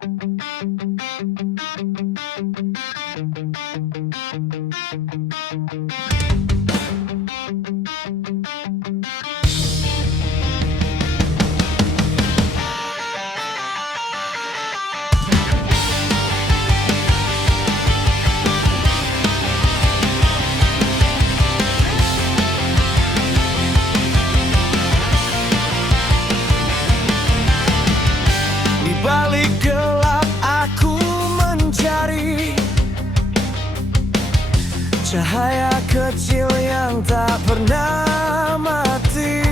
Di balik gelap aku mencari cahaya kecil yang tak pernah mati.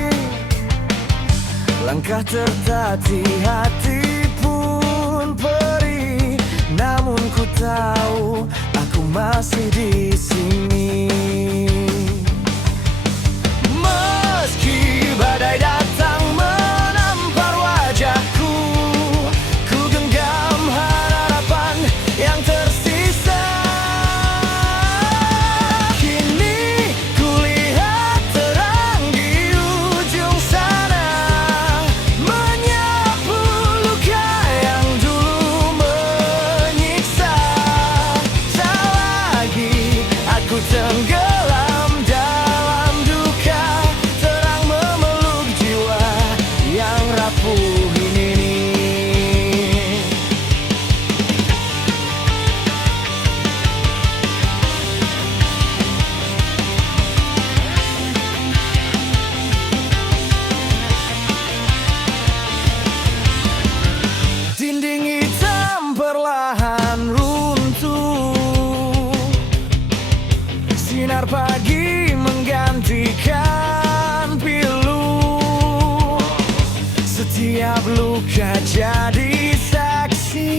Langkah tertatih, hati pun perih, namun ku tahu aku masih di sini. Meski badai datang menampar wajahku, ku genggam harapan yang tersisa. Kini ku lihat terang di ujung sana, menyapu luka yang dulu menyiksa. Tak lagi aku tenggelam dalam duka, terang memeluk jiwa yang rapuh ini. Dinding hitam perlahan runtuh, sinar pagi menggantikan pilu. Setiap luka jadi saksi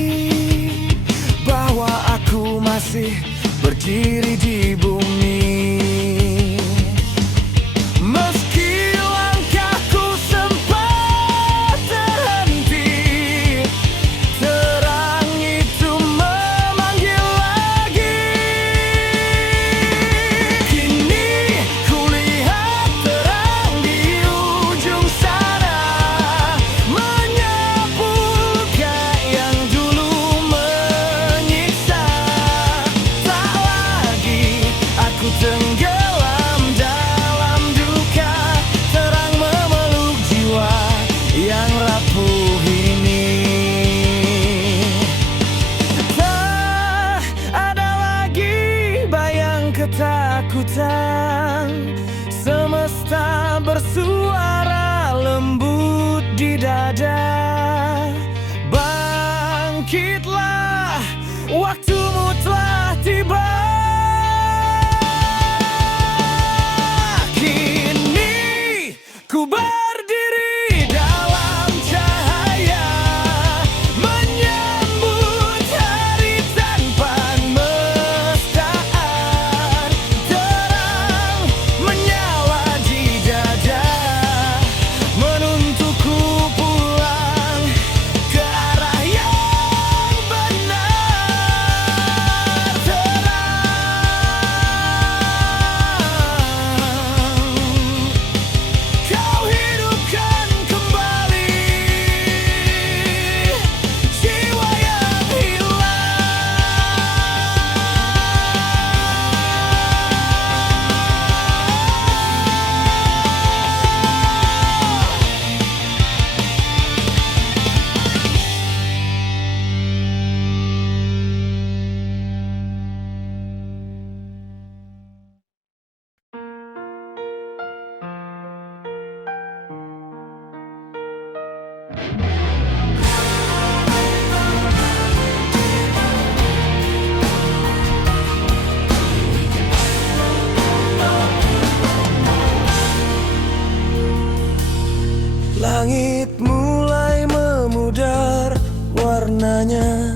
bahwa aku masih berdiri di bumi. Meski langkahku sempat terhenti, terang itu memanggil lagi. Kini ku lihat terang di ujung sana, menyapu luka yang dulu menyiksa. Tak lagi aku tenggelam dalam duka, terang memeluk jiwa yang rapuh ini. Tak ada lagi bayang ketakutan, semesta bersuara lembut di dada. Bangkitlah, waktumu telah tiba. Kini ku berdiri dalam cahaya, menyambut hari tanpa mestaan. Terang menyala di dada, menuntukku pulang ke arah yang benar. Terang, kau hidupkan kembali jiwa yang langit mulai memudar warnanya,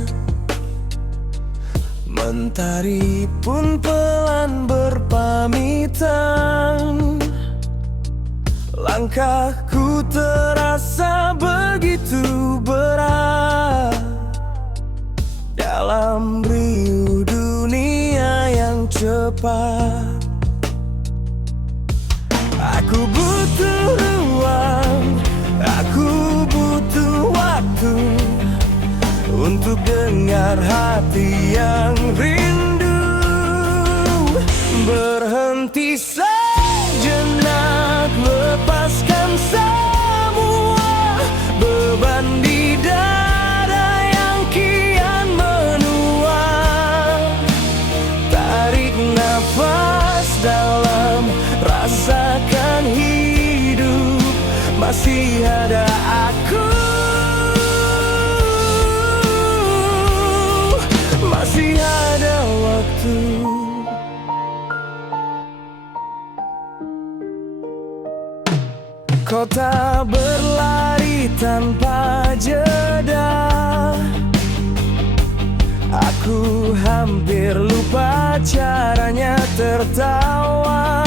mentari pun pelan berpamitan. Langkahku terasa begitu berat dalam riuh dunia yang cepat. Aku butuh ruang, aku butuh waktu untuk dengar hati yang rindu. Berhenti sejenak, lepaskan semua beban di dada yang kian menua. Tarik nafas dalam, rasakan hidup, masih ada aku, masih ada waktu. Kota berlari tanpa jeda, aku hampir lupa caranya tertawa.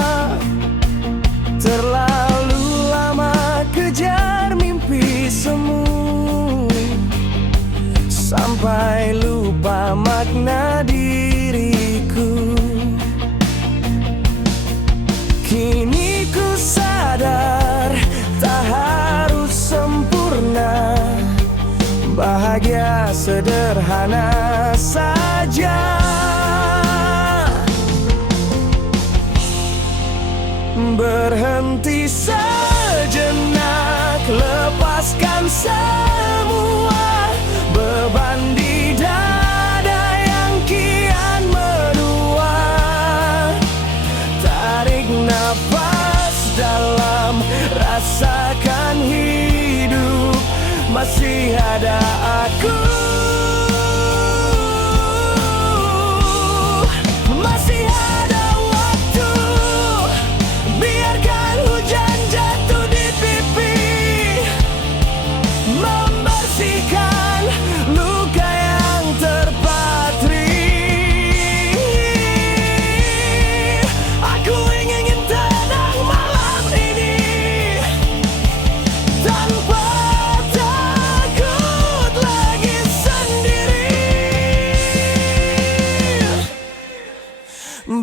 Terlalu lama kejar mimpi semu, sampai lupa makna diriku. Kini ku sadar, tak harus sempurna, bahagia sederhana saja. Berhenti sejenak, lepaskan semua beban di dada yang kian menua. Tarik nafas dalam, rasakan hidup, masih ada aku, masih ada waktu. Biarkan hujan jatuh di pipi, membersihkan luka yang terpatri. Aku ingin tenang malam ini, tanpa takut lagi sendiri.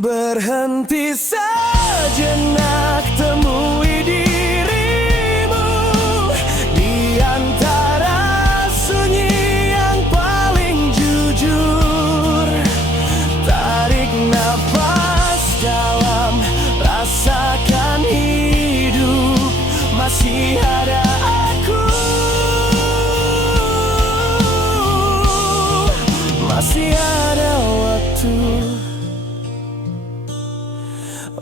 Berhenti sejenak, temui dirimu di antara sunyi yang paling jujur. Tarik nafas dalam, rasakan hidup, masih ada aku, masih ada waktu.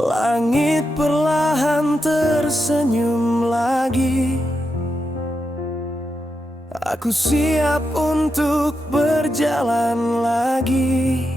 Langit perlahan tersenyum lagi, aku siap untuk berjalan lagi.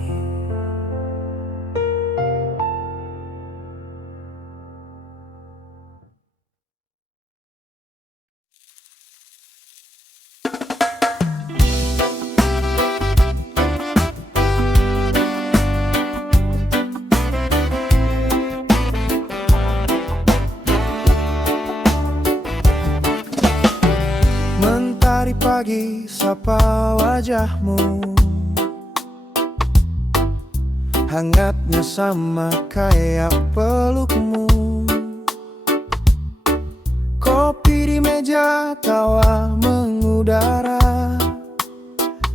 Mentari pagi sapa wajahmu, hangatnya sama kayak pelukmu. Kopi di meja, tawa mengudara,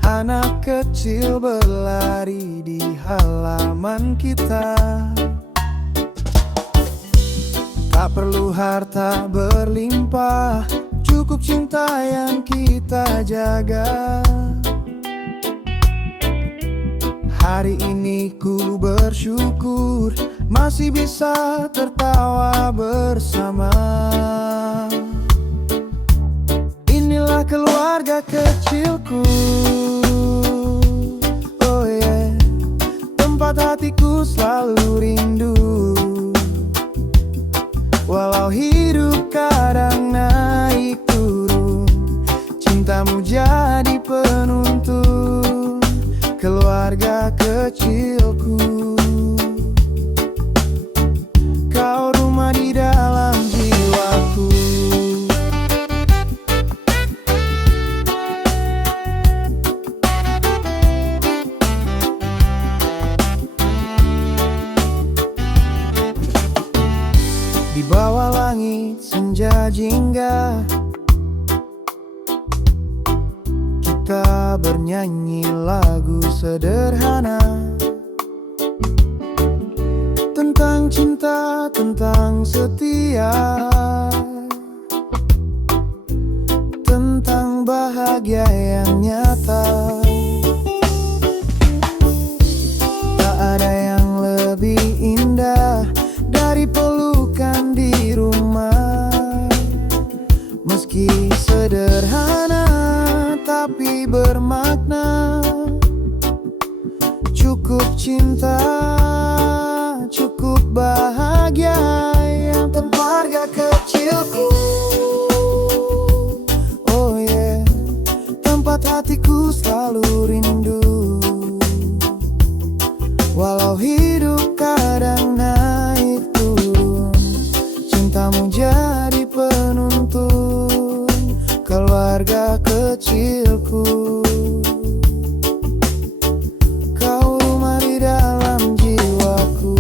anak kecil berlari di halaman kita. Tak perlu harta berlimpah, cukup cinta yang kita jaga. Hari ini ku bersyukur masih bisa tertawa bersama. Inilah keluarga kecilku, oh yeah, tempat hatiku selalu rindu. Walau hidup kadang naik turun, cintamu jadi penuntun keluarga kecilku. Kau rumah di dalam jiwaku. Di bawah langit senja jingga, kita bernyanyi lagu sederhana tentang cinta, tentang setia, tentang bahagia yang nyata. Tak ada yang lebih indah dari pelukan di rumah. Meski sederhana tapi bermakna. Cukup cinta, cukup bahagia yang tanpa harga kecilku. Oh yeah, tempat hatiku selalu rindu. Walau hidup kadang naik turun, cintamu jadi penuntun keluarga kecilku. Kau rumah di dalam jiwaku.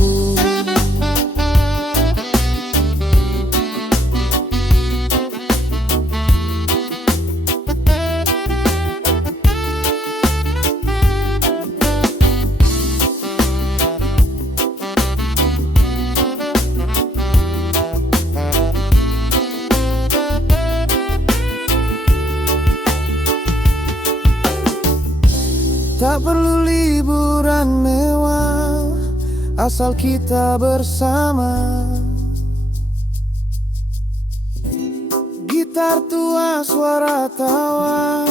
Tak perlu liburan mewah, asal kita bersama. Gitar tua, suara tawa,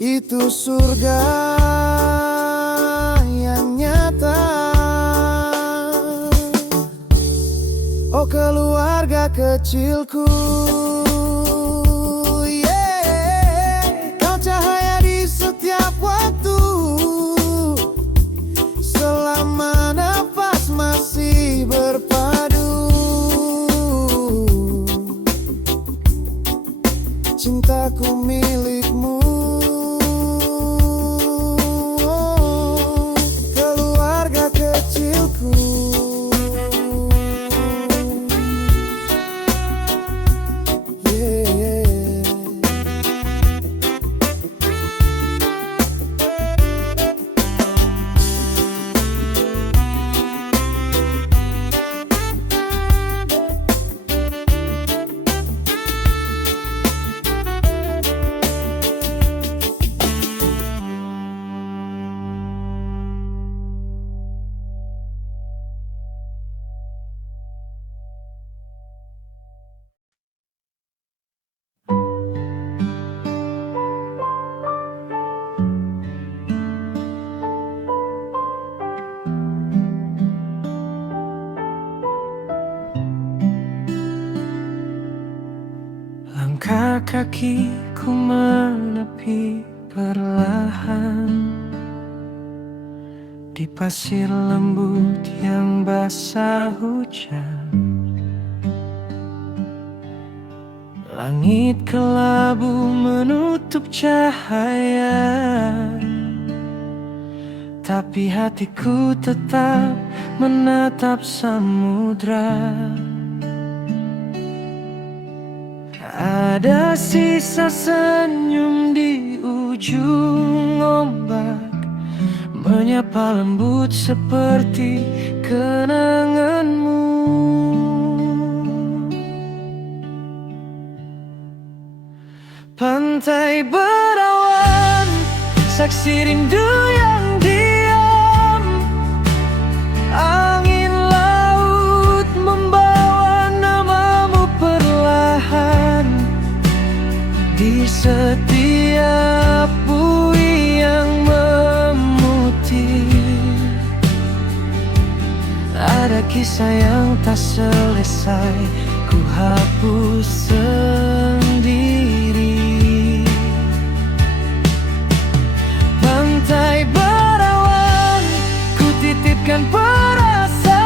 itu surga yang nyata. Oh keluarga kecilku, cahaya di setiap waktu, selama nafas masih berpadu. Cintaku milikmu, keluarga kecilku. Langkah kakiku menepi perlahan di pasir lembut yang basah hujan. Langit kelabu menutup cahaya, tapi hatiku tetap menatap samudra. Ada sisa senyum di ujung ombak, menyapa lembut seperti kenanganmu. Pantai berawan, saksi rindu yang diam. Angin laut membawa namamu perlahan di setiap bui yang memutih. Ada kisah yang tak selesai, ku hapus sendiri. Pantai berawan, ku titipkan perasaan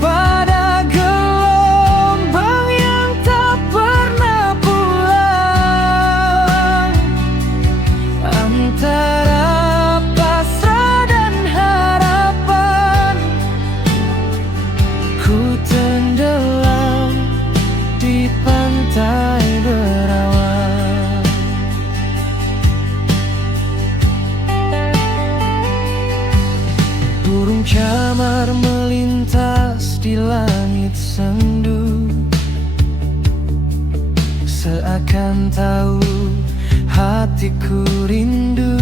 pada gelombang yang tak pernah pulang. Antara pasrah dan harapan, ku tenggelam sendu, seakan tahu hatiku rindu.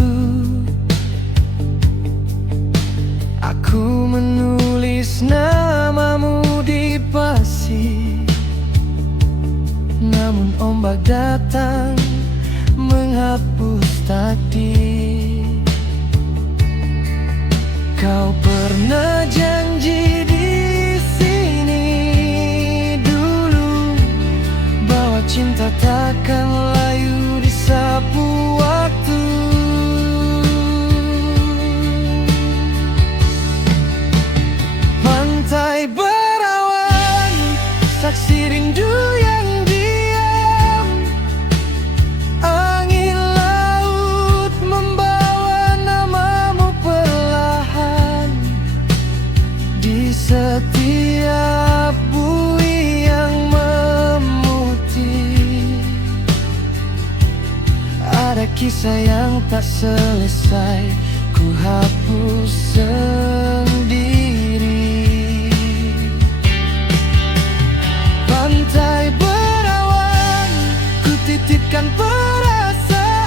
Aku menulis namamu di pasir, namun ombak datang menghapus takdir. Kau pernah janji di sini dulu bahwa cinta takkan layu di sapu waktu. Pantai berawan, saksi rindu yang diam. Angin laut membawa namamu perlahan di setiap bui yang memutih. Ada kisah yang tak selesai, ku hapus sendiri. Pantai berawan, ku titipkan perasaan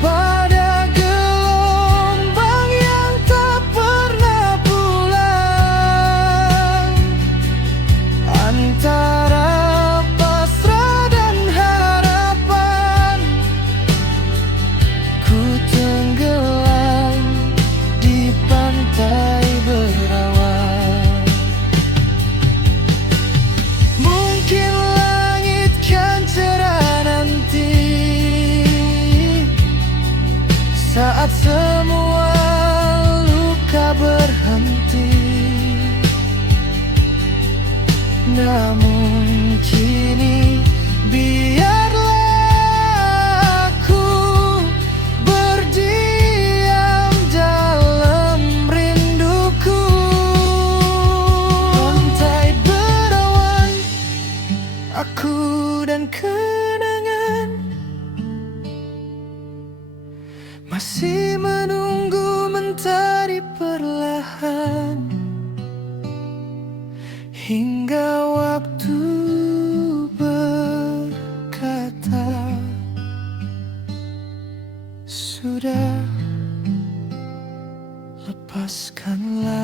pada gelombang yang tak pernah pulang. Antara pasrah dan harapan, ku tenggelam di pantai berawan. Mungkin langit kan cerah nanti, saat semua luka berhenti. Namun kini biarlah aku berdiam dalam rinduku. Pantai berawan, aku dan kenangan masih menunggu mentari perlahan, hingga waktu berkata sudah, lepaskanlah.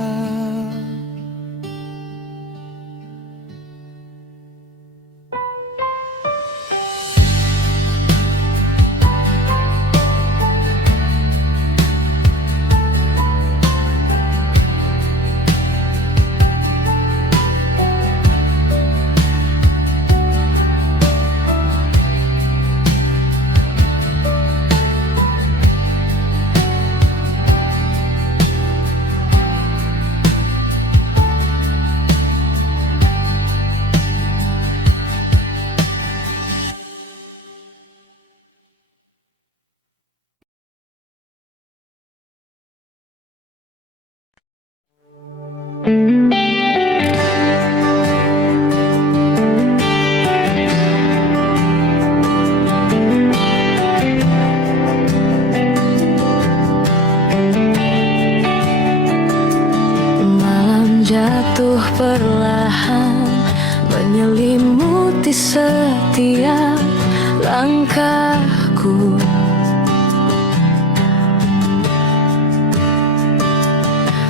Malam jatuh perlahan, menyelimuti setiap langkahku.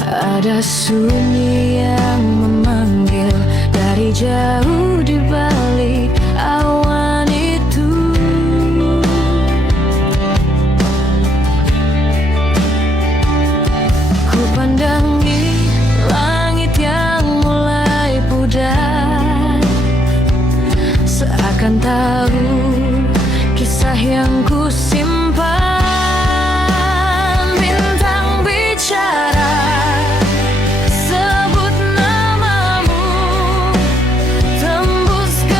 Ada sunyi yang memanggil dari jauh di balik awan itu. Ku pandangi langit yang mulai pudar, seakan tahu kisah yang ku simpan. Bintang bicara, sebut namamu, tembus ke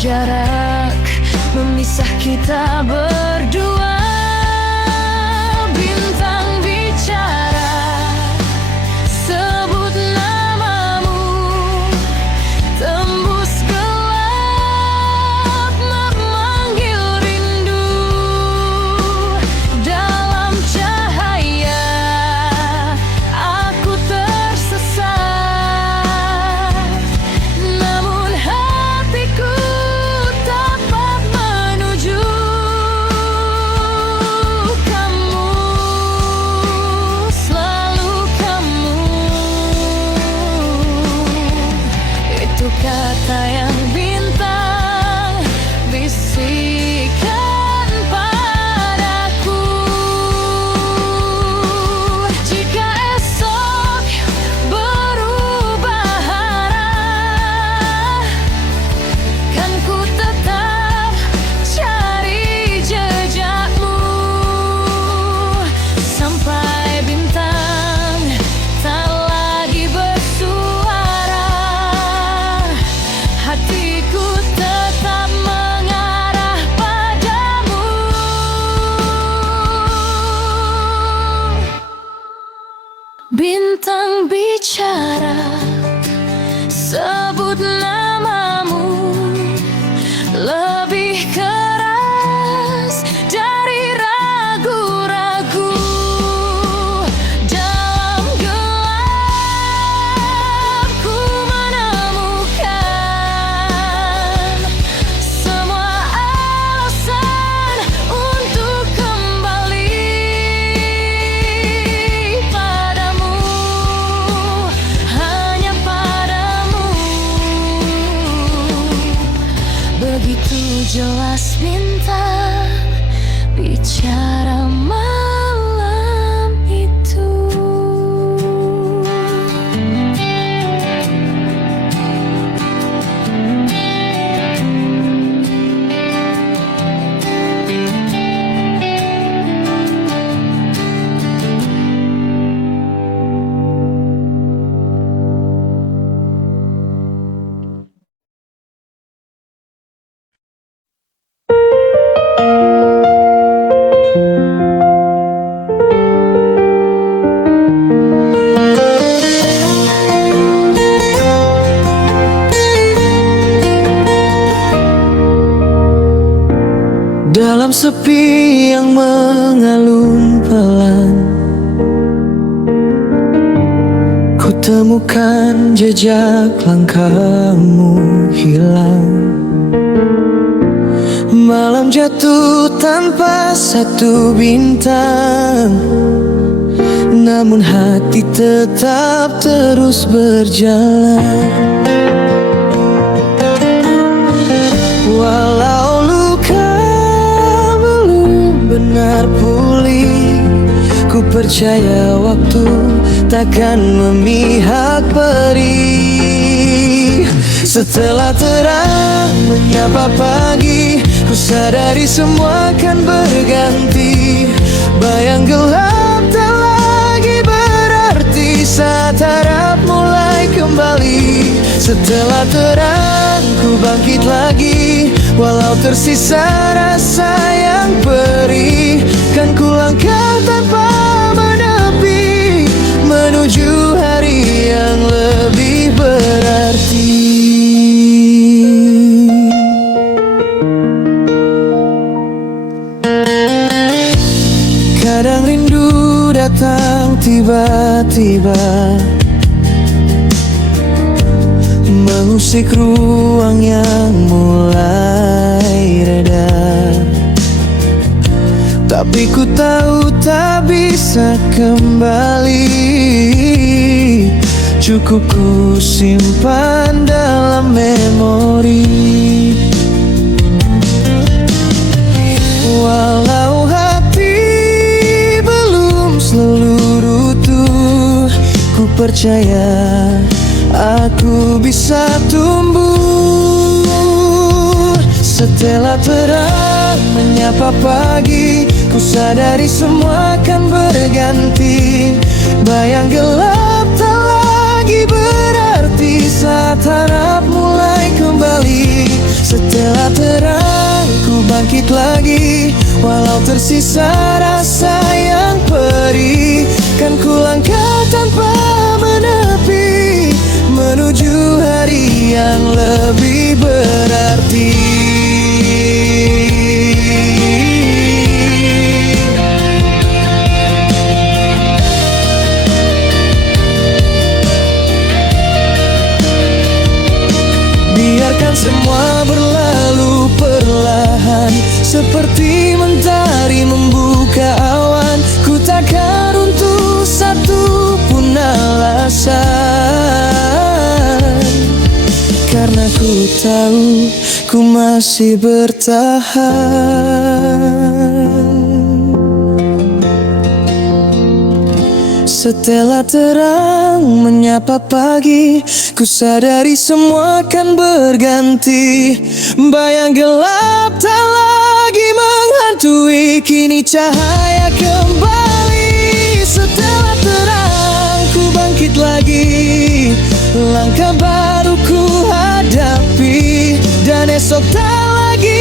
jarak memisah kita berdua. Bintang bicara, sebut namamu, tembus gelap memanggil rindu. Dalam cahaya aku tersesat, namun hatiku dapat menuju kamu, selalu kamu. Itu kata yang bintang bisikan padaku. Jika esok berubah arah, kan ku tetap cari jejakmu. Sampai bintang tak lagi bersuara, hatiku tetap mengarah padamu. Bintang bicara, sebut namamu, lebih keras dari ragu-ragu. Dalam gelap ku menemukan semua alasan untuk kembali padamu, hanya padamu. Begitu jelas bintang bicara malam itu. Dalam sepi yang mengalun pelan, ku temukan jejak langkahmu hilang. Malam jatuh tanpa satu bintang, namun hati tetap terus berjalan. Walau luka belum benar pulih, ku percaya waktu takkan memihak perih. Setelah terang menyapa pagi, ku sadari semua akan berganti. Bayang gelap tak lagi berarti saat harap mulai kembali. Setelah terang ku bangkit lagi, walau tersisa rasa yang perih. Kan ku langkah tanpa menepi, menuju hari yang lebih berarti. Kadang rindu datang tiba-tiba, mengusik ruang yang mulai reda. Tapi ku tahu tak bisa kembali, cukup ku simpan dalam memori. Walau hati belum selalu utuh, ku percaya aku bisa tumbuh. Setelah terang menyapa pagi, ku sadari semua akan berganti. Bayang gelap tak lagi berarti saat harap mulai kembali. Setelah terang ku bangkit lagi, walau tersisa rasa yang perih. Kan ku langkah tanpa menepi, menuju hari yang lebih berarti. Biarkan semua berlalu perlahan, seperti mentari membuka awan. Ku takkan runtuh satu pun alasan, karena ku tahu ku masih bertahan. Setelah terang menyapa pagi, ku sadari semua akan berganti. Bayang gelap tak lagi menghantui, kini cahaya kembali. Setelah terang ku bangkit lagi, langkah baru ku hadapi. Dan esok tak lagi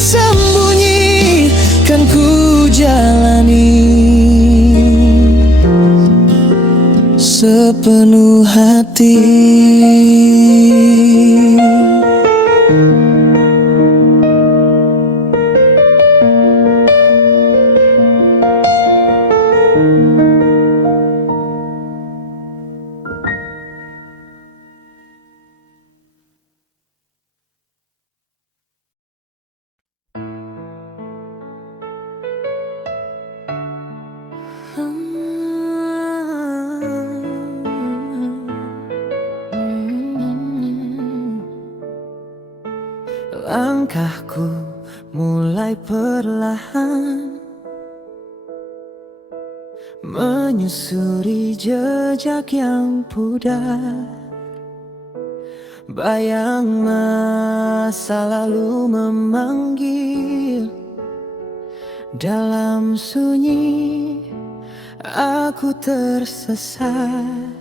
sembunyi, kan ku jalani sepenuh hati. Langkahku mulai perlahan menyusuri jejak yang pudar. Bayang masa lalu memanggil, dalam sunyi aku tersesat.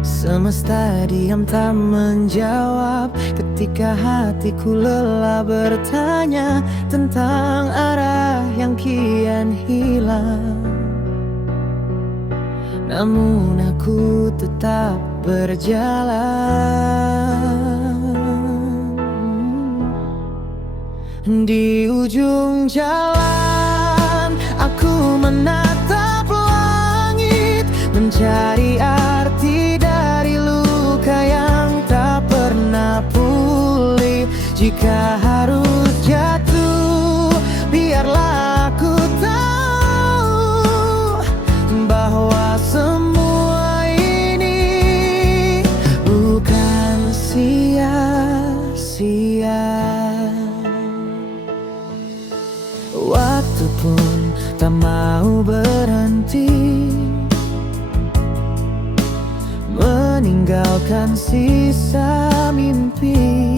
Semesta diam tak menjawab ketika hatiku lelah bertanya tentang arah yang kian hilang. Namun aku tetap berjalan. Di ujung jalan aku menatap langit, mencari arti dari luka yang tak pernah pulih. Jika harus jatuh, biarlah aku tahu bahwa semua ini bukan sia-sia. Waktu pun tak mau berhenti, meninggalkan sisa mimpi.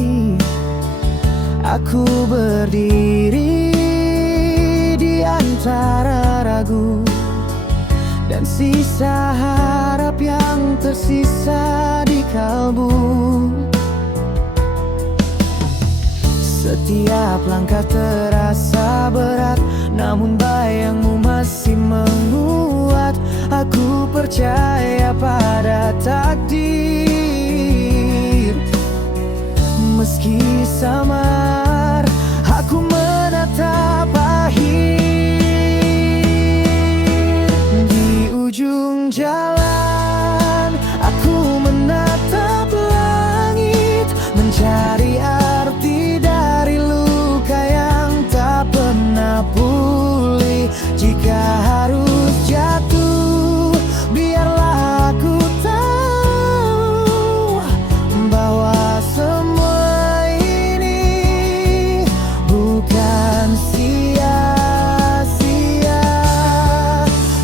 Aku berdiri di antara ragu dan sisa harap yang tersisa di kalbu. Setiap langkah terasa berat, namun bayangmu masih menguat. Aku percaya pada takdir. Meski samar, aku menatap akhir. Di ujung jalan, aku menatap langit, mencari arti dari luka yang tak pernah pulih. Jika harus jatuh, biarlah aku tahu bahwa semua ini bukan sia-sia.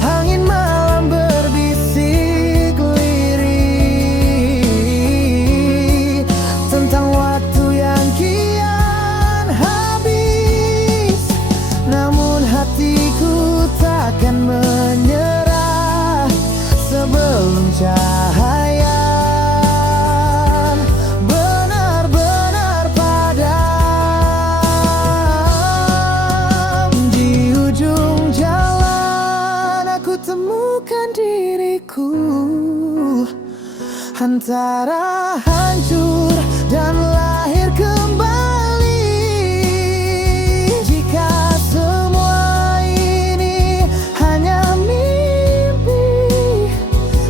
Angin malam berbisik lirih tentang waktu yang antara hancur dan lahir kembali. Jika semua ini hanya mimpi,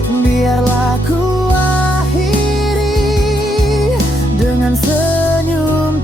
biarlah ku akhiri dengan senyum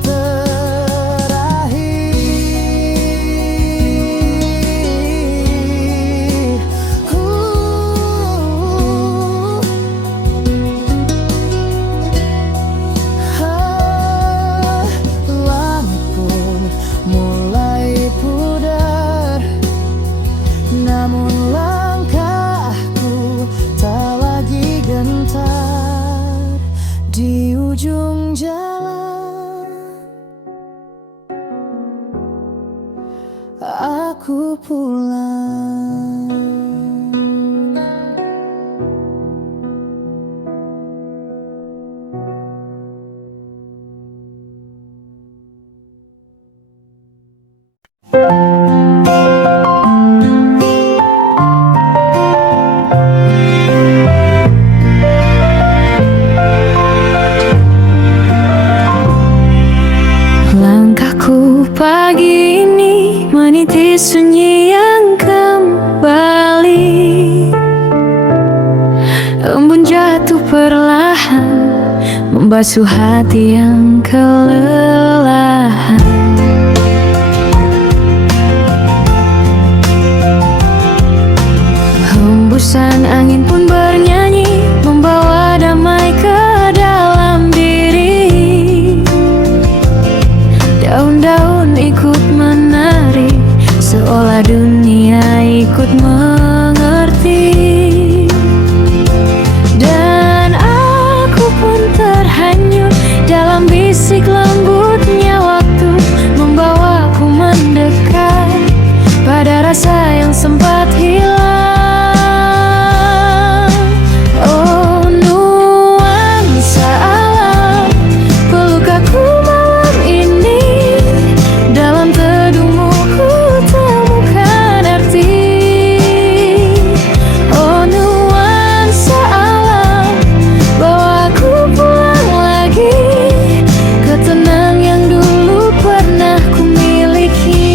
namun langkahku tak lagi gentar di ujung jalan. Aku pulang. Langkahku pagi ini meniti sunyi yang kembali. Embun jatuh perlahan, membasuh hati yang kelelahan. Hembusan angin pun bernyanyi, membawa damai ke dalam diri. Daun-daun ikut menari, seolah dunia ikut mengerti. Dan aku pun terhanyut dalam bisik lembutnya waktu, membawaku mendekat pada rasa yang sempat hilang. Oh nuansa alam, peluk aku malam ini. Dalam teduhmu ku temukan arti. Oh nuansa alam, bawa aku pulang lagi ke tenang yang dulu pernah ku miliki.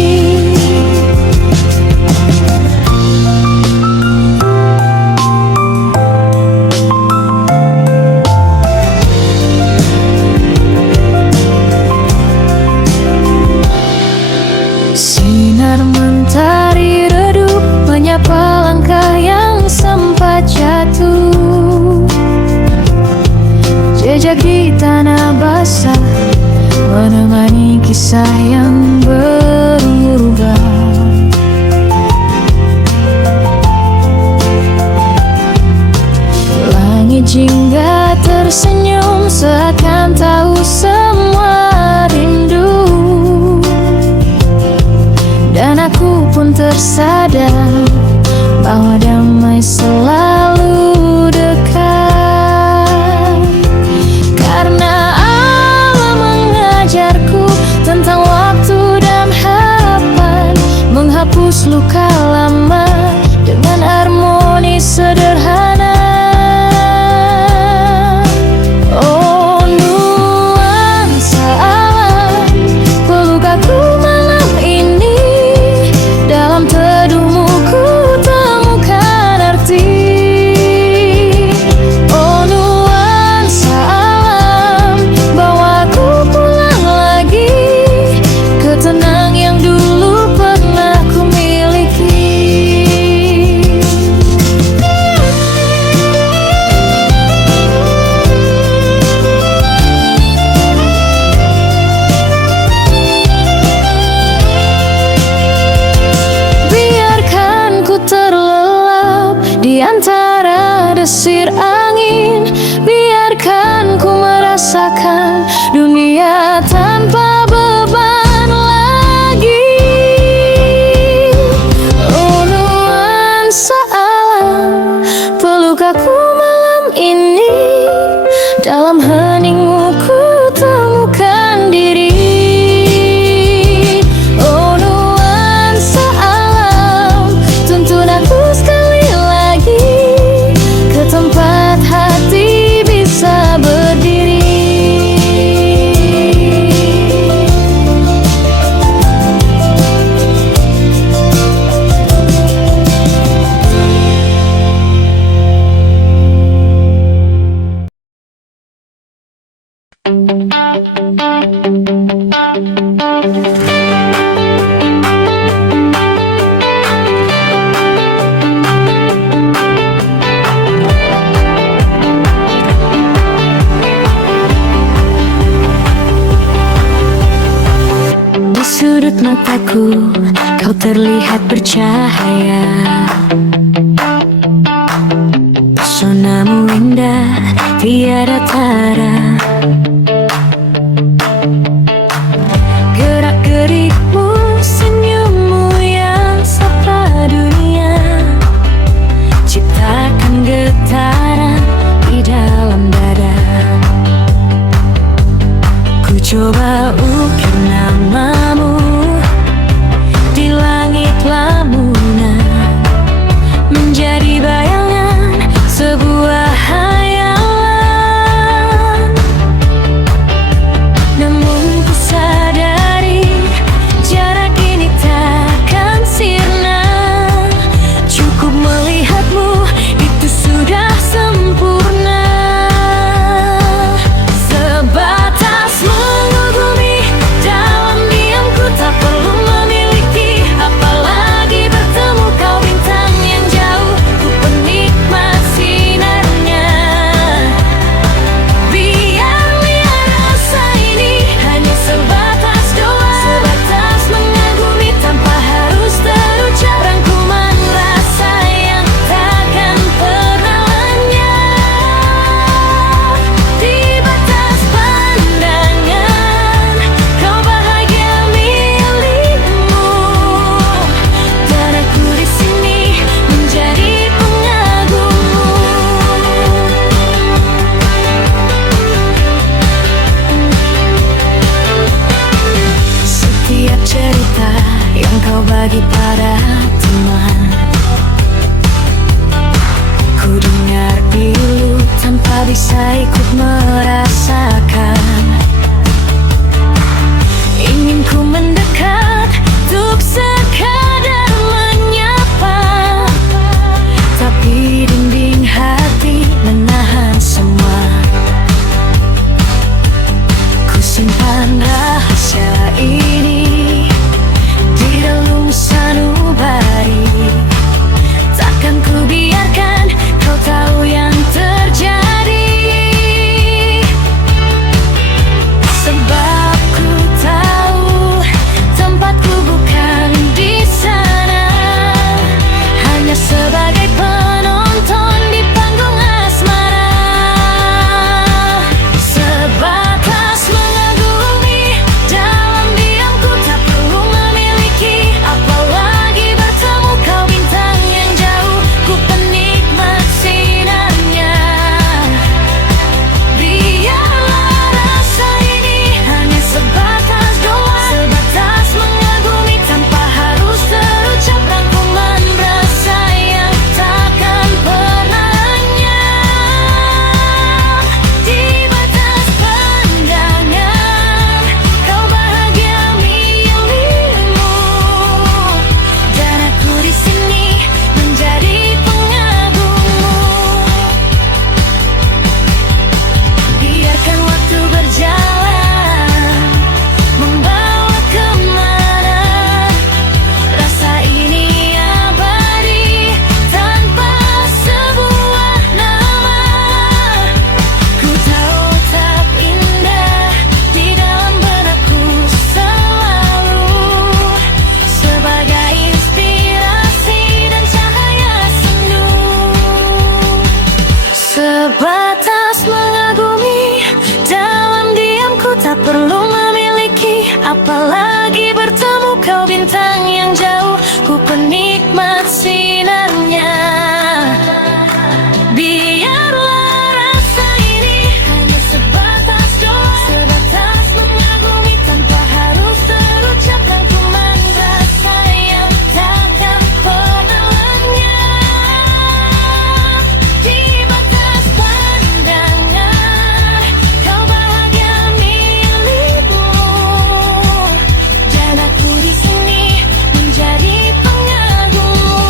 Sinar mentari redup menyapa langkah yang sempat jatuh. Jejak di tanah basah menemani kisah yang berubah. Langit jingga tersenyum seakan tahu semua rindu. Dan aku pun tersadar bahwa damai selalu dekat. Karena Allah mengajarku tentang waktu dan harapan, menghapus luka lama dengan harmoni sederhana. Oh nuansa alam, peluk aku malam ini. Dalam teduh mataku, kau terlihat bercahaya. Pesonamu indah, tiada tara. Gerak-gerikmu, senyummu yang sapa dunia, ciptakan getaran di dalam dada. Ku coba ukir namamu di langit lamunan, menjadi bayangan sebuah hayalan. Namun ku sadari jarak ini takkan sirna. Cukup melihatmu, itu sudah sempurna. Sebatas mengagumi, dalam diamku tak perlu memiliki. Apalagi bertemu kau bintang yang jauh, ku penikmat sinarnya. Biar liar rasa ini hanya sebatas doa, sebatas mengagumi tanpa harus terucap. Rangkuman rasa yang takkan pernah lenyap. Di batas pandangan, kau bahagia milikmu, dan aku di sini menjadi pengagummu. Setiap cerita yang kau bagi pada teman, ku dengar pilu tanpa bisa ikut merasakan. Ingin ku mendekat untuk sekadar menyapa, tapi dinding hati menahan semua. Ku simpan rahasia ini di relung sanubari. Takkan ku biarkan kau tahu yang terjadi, sebab ku tahu tempatku bukan di sana, hanya sebagai penonton di panggung asmara. Sebatas mengagumi, dalam diamku tak perlu memiliki. Apalagi bertemu kau bintang yang jauh, ku penikmat sinarnya. Biarlah rasa ini hanya sebatas doa, sebatas mengagumi tanpa harus terucap. Rangkuman rasa yang takkan pernah lenyap. Di batas pandangan, kau bahagia milikmu, dan aku di sini menjadi pengagummu. Biarkan waktu berjalan, membawa kemana. Rasa ini abadi tanpa sebuah nama. Ku tahu tak indah di dalam benakku selalu, sebagai inspirasi dan cahaya sendu. Sebatas mengagumi, dalam diamku tak perlu memiliki. Apalagi bertemu kau bintang yang jauh, ku penikmat sinarnya. Biarlah rasa ini hanya sebatas doa, sebatas mengagumi tanpa harus terucap. Rangkuman rasa yang takkan pernah lenyap. Di batas pandangan, kau bahagia milikmu, dan aku di sini menjadi pengagummu.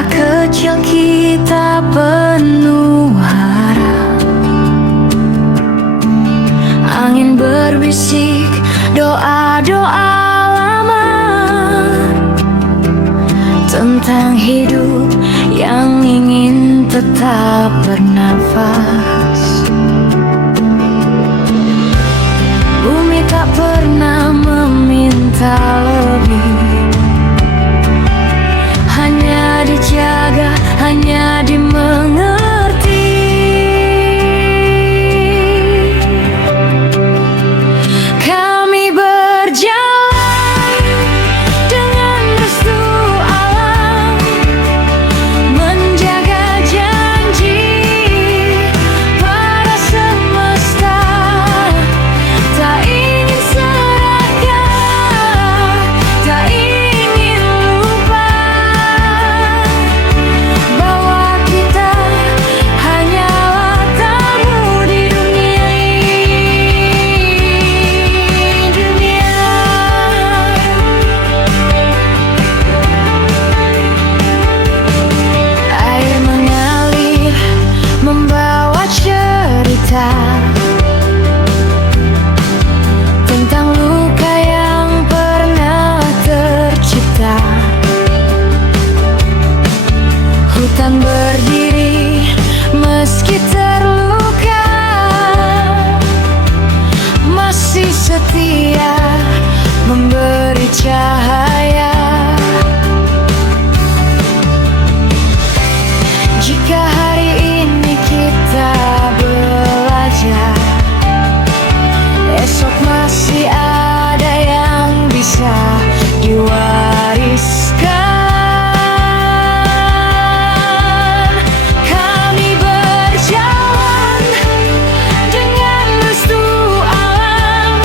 Langkah kecil kita penuh harap. Angin berbisik doa-doa lama tentang hidup yang ingin tetap bernafas. Bumi tak pernah meminta lebih, hanya dijaga, hanya dimengerti. Kami berjalan dengan restu alam, menjaga janji pada semesta. Tak ingin serahkan, tak ingin lupa bahwa kita hanyalah tamu di dunia ini. Air mengalir membawa cerita tentang luka yang pernah tercipta. Hutan berdiri meski terluka, masih setia memberi cahaya. Jika hari ini kita belajar, esok masih ada yang bisa diwariskan. Kami berjalan dengan restu alam,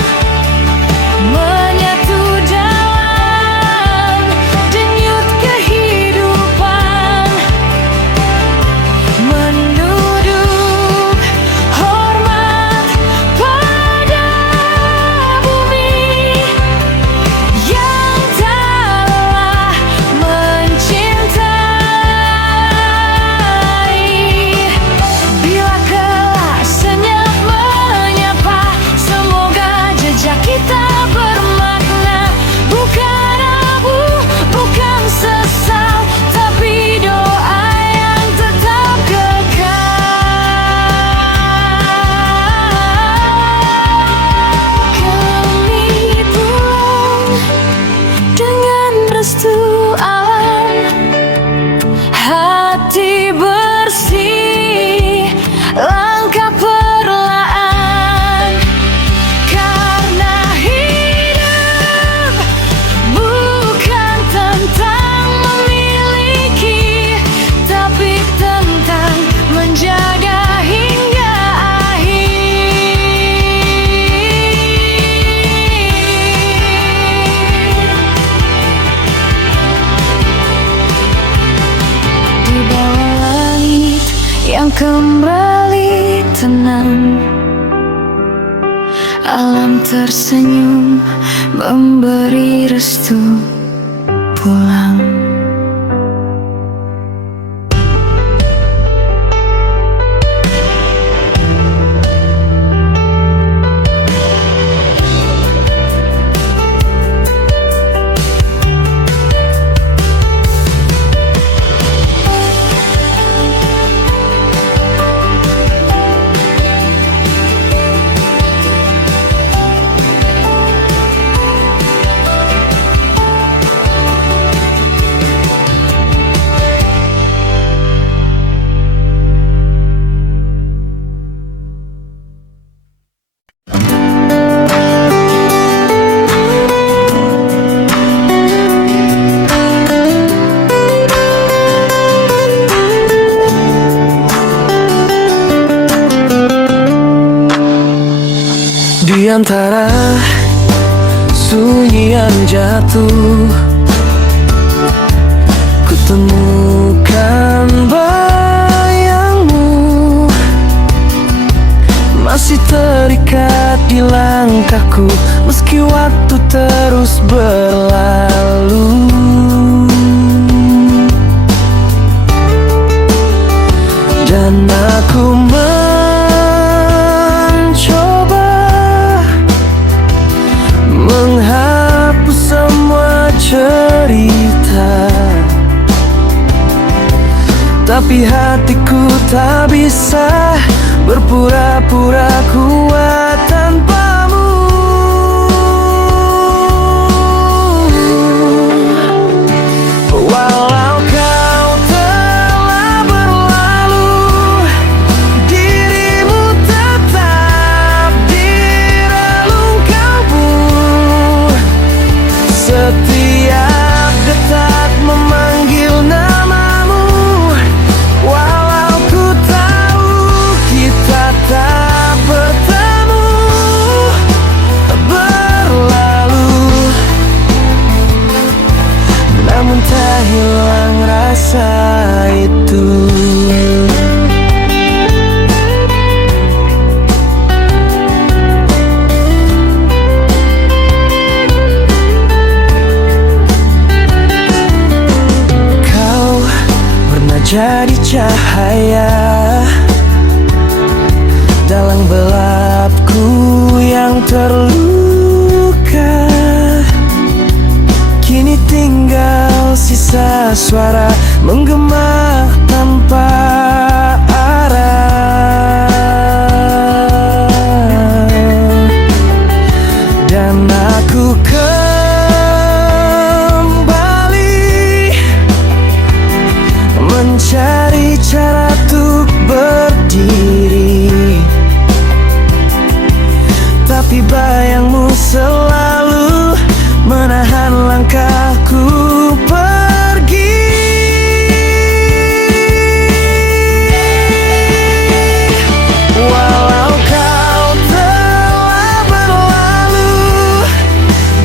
menyatu dalam denyut kehidupan, menunduk hormat pada bumi yang telah mencintai. Bila kelak senyap menyapa, semoga jejak kita bermakna. Bukan abu, bukan sesal, tapi doa yang tetap kekal. Kami pulang dengan restu alam, hati bersih, langkah perlahan. Karena hidup bukan tentang memiliki, tapi tentang menjaga hingga akhir. Di bawah langit yang kembali tenang, alam tersenyum memberi restu pulang. Di antara sunyi yang jatuh, kutemukan bayangmu, masih terikat di langkahku meski waktu terus berlalu. tapi hatiku tak bisa berpura-pura kuat tanpamu. Walau kau telah berlalu, dirimu tetap di relung kalbu. Setiap detak memanggil namamu, walau ku tahu kita tak bertemu. Berlalu, namun tak hilang rasa itu. Kau pernah jadi cahaya dalam gelapku yang terluka. Kini tinggal sisa suara menggema tanpa arah. Dan aku kembali mencari cara untuk berdiri, tapi bayangmu selalu menahan langkahku pergi. Walau kau telah berlalu,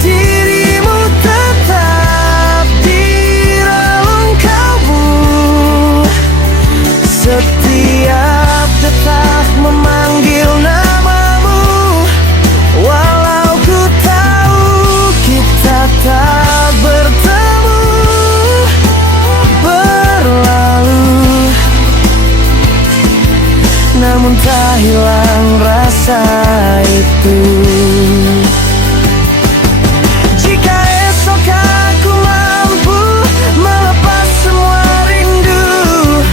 dirimu tetap di relung kalbu. Setiap detak memanggil namamu, walau ku tahu kita tak bertemu. Berlalu, namun tak hilang rasa itu. Jika esok aku mampu melepas semua rindu,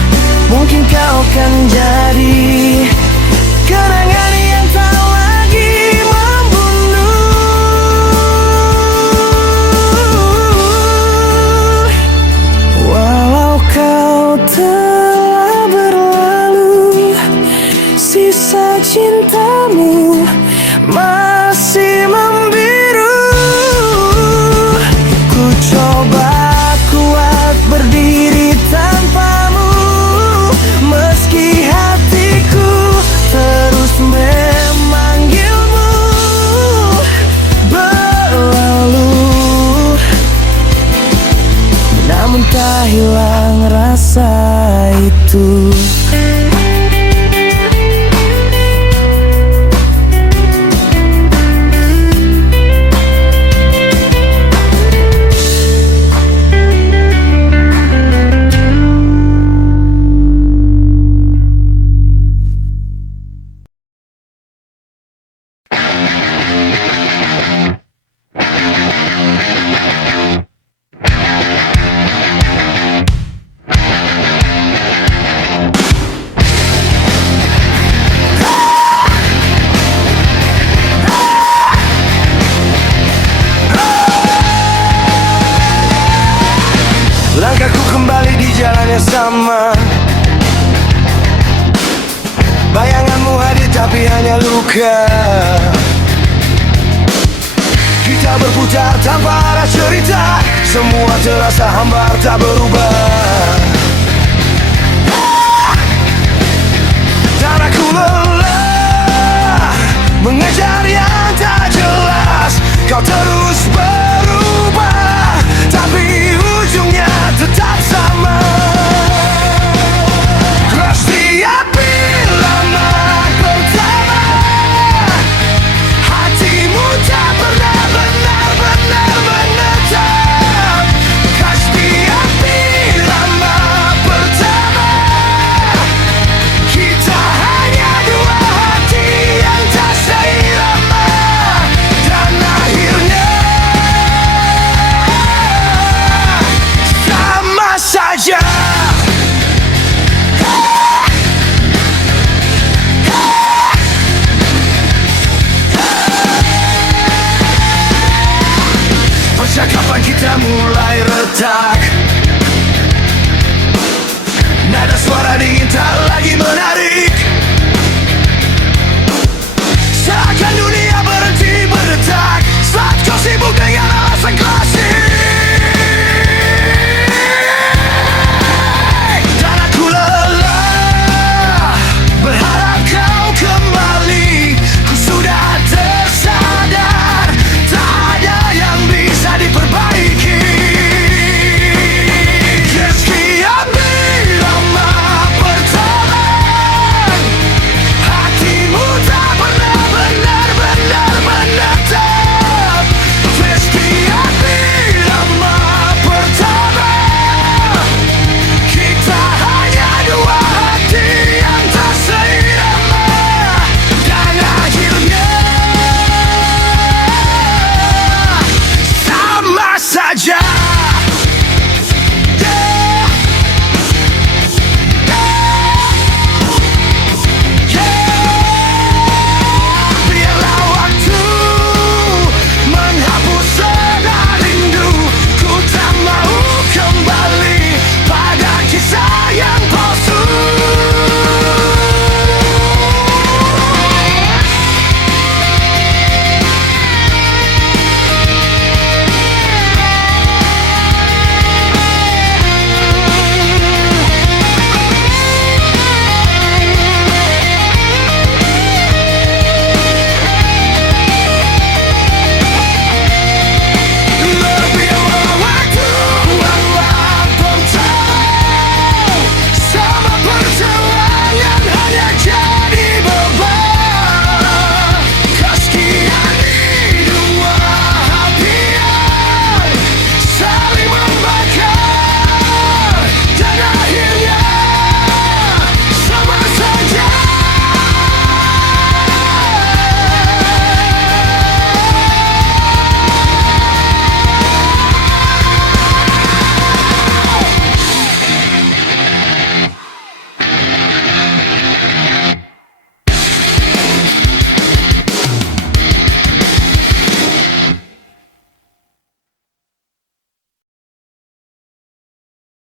mungkin kau akan jadi kenangan yang tak lagi membunuh. Walau kau telah berlalu, sisa cintamu masih membiru. Ku coba kuat berdiri tanpamu, meski hatiku terus memanggilmu. Berlalu, namun tak hilang rasa itu. Langkahku kembali di jalan yang sama, bayanganmu hadir tapi hanya luka. Kita berputar tanpa arah cerita, semua terasa hambar tak berubah. Dan aku lelah mengejar yang tak jelas. Kau terus berubah, tapi ujungnya tetap sama. Crush di api lama pertama, hatimu tak pernah benar-benar menetap. Crush di api lama pertama, kita hanya dua hati yang tak seirama. Dan akhirnya kita mulai retak. Nada suara dingin tak lagi menarik. Seakan dunia berhenti berdetak saat kau sibuk dengan alasan kau.